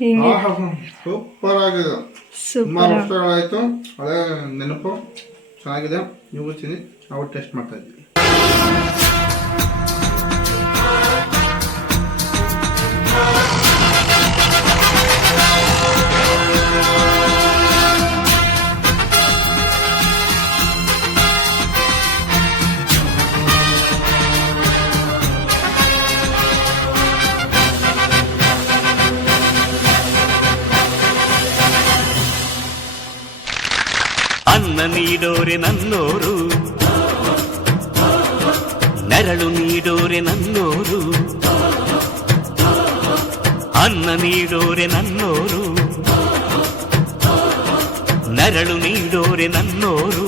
ಹಿಂಗೆ. ಸೂಪರ್ ಆಗಿದೆ ಸೂಪರ್. ಆಯ್ತು. ಹಳೆ ನೆನಪು. ಚೆನ್ನಾಗಿದೆ. ನೀವು ತಿನ್ನಿ. ನಾವು ಟೆಸ್ಟ್ ಮಾಡ್ತಾ ಇದ್ದೀವಿ ನೀಡೋರೆ ನನ್ನೋರು ನೆರಳು ನೀಡೋರೆ ನನ್ನೋರು ಅನ್ನ ನೀಡೋರೆ ನನ್ನೋರು ನೆರಳು ನೀಡೋರೆ ನನ್ನೋರು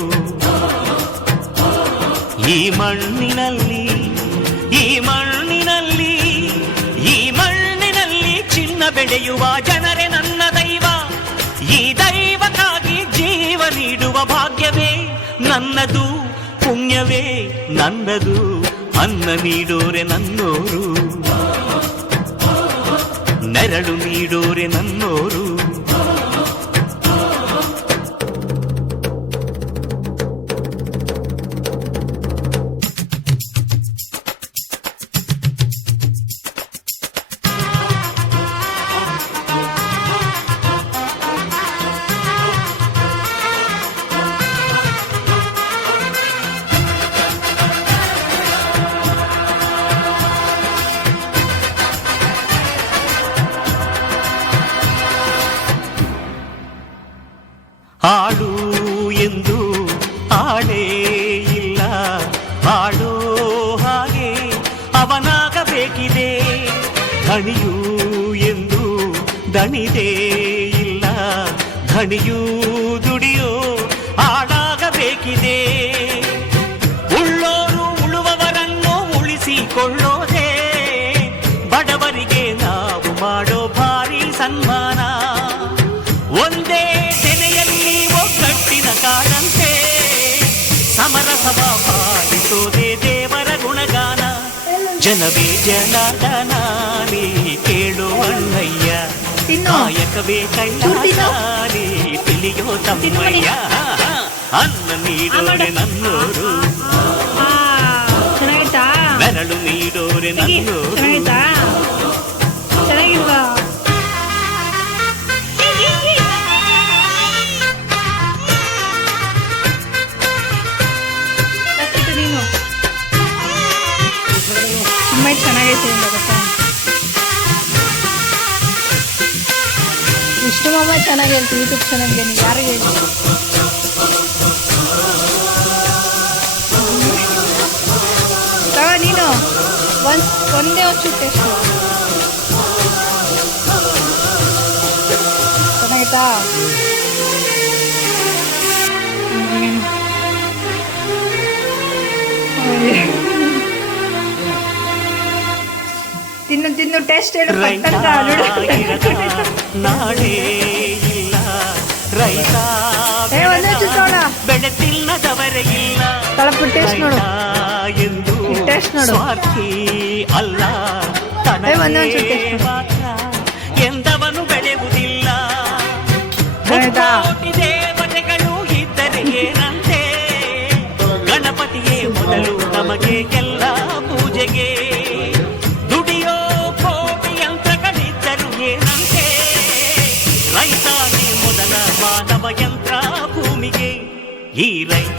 ಈ ಮಣ್ಣಿನಲ್ಲಿ ಈ ಮಣ್ಣಿನಲ್ಲಿ ಈ ಮಣ್ಣಿನಲ್ಲಿ ಚಿನ್ನ ಬೆಳೆಯುವ ಜನರೇ ಭಾಗ್ಯವೇ ನನ್ನದು ಪುಣ್ಯವೇ ನನ್ನದು ಅನ್ನ ನೀಡೋರೆ ನನ್ನೋರು. ನೆರಳು ನೀಡೋರೆ ನನ್ನೋರು. ಆಡು ಎಂದು ಆಡೇ ಇಲ್ಲ. ಆಡೋ ಹಾಗೆ ಅವನಾಗಬೇಕಿದೆ. ಧಣಿಯು ಎಂದು ದಣಿದೇ ಇಲ್ಲ. ಧಣಿಯೂ ದುಡಿಯೋ ಆಡಾಗಬೇಕಿದೆ ಉಳ್ಳೋರು ಉಳುವವರನ್ನು ಉಳಿಸಿಕೊಳ್ಳೋದೇ ಸಮರಸವ ಪಾಲಿಸೋದೇ ದೇವರ ಗುಣಗಾನ ಜನವೇ ಜನಾರ್ದನ ನೀ ಕೇಳು ಅಣ್ಣಯ್ಯ ತಿನ್ನು. ಕಾಯಕವೇ ಚೂರು ತಿನ್ನು. ಕೈಲಾಸಾಲಿ ತಿಳಿಯೋ ತಮ್ಮಯ್ಯ ಅನ್ನ ನೀಡೋರೆ ನನ್ನೋರು ಆ, ಚೆನ್ನಾಗಿತ್ತಾ ಬೆರಳು ನೀಡೋರೆ ಹೇಗೆ? ನನ್ನೋರು ಚೆನ್ನಾಗೈತೆ ಗೊತ್ತಾ ವಿಷ್ಣು ಮಾಮ ಚೆನ್ನಾಗಿ ಹೇಳ್ತೀವಿ ಯೂಟ್ಯೂಬ್ ಚಾನಲ್ಗೆ ನೀವು ಯಾರಿಗೆ ಹೇಳ್ತೀವಿ ತಗೋ ನೀನು, ಒಂದ್, ಒಂದೇ ಒಂದು ಟೇಸ್ಟ್ ತಿನ್ನು ತಿಂದು ಟೇಸ್ಟ್ ಇರದ ಇಲ್ಲ. ರೈತ. ಬೆಳೆ ತಿನ್ನದವರೇ ಇಲ್ಲ. ತಳಪು ಟೇಸ್ಟ್ ನೋಡು. ಎಂದು ನೋಡು. ಸ್ವಾರ್ಥಿ ಅಲ್ಲ. ತನಗೆ ಮಾತ್ರ ಎಂದವನು ಬೆಳೆಯುವುದಿಲ್ಲ.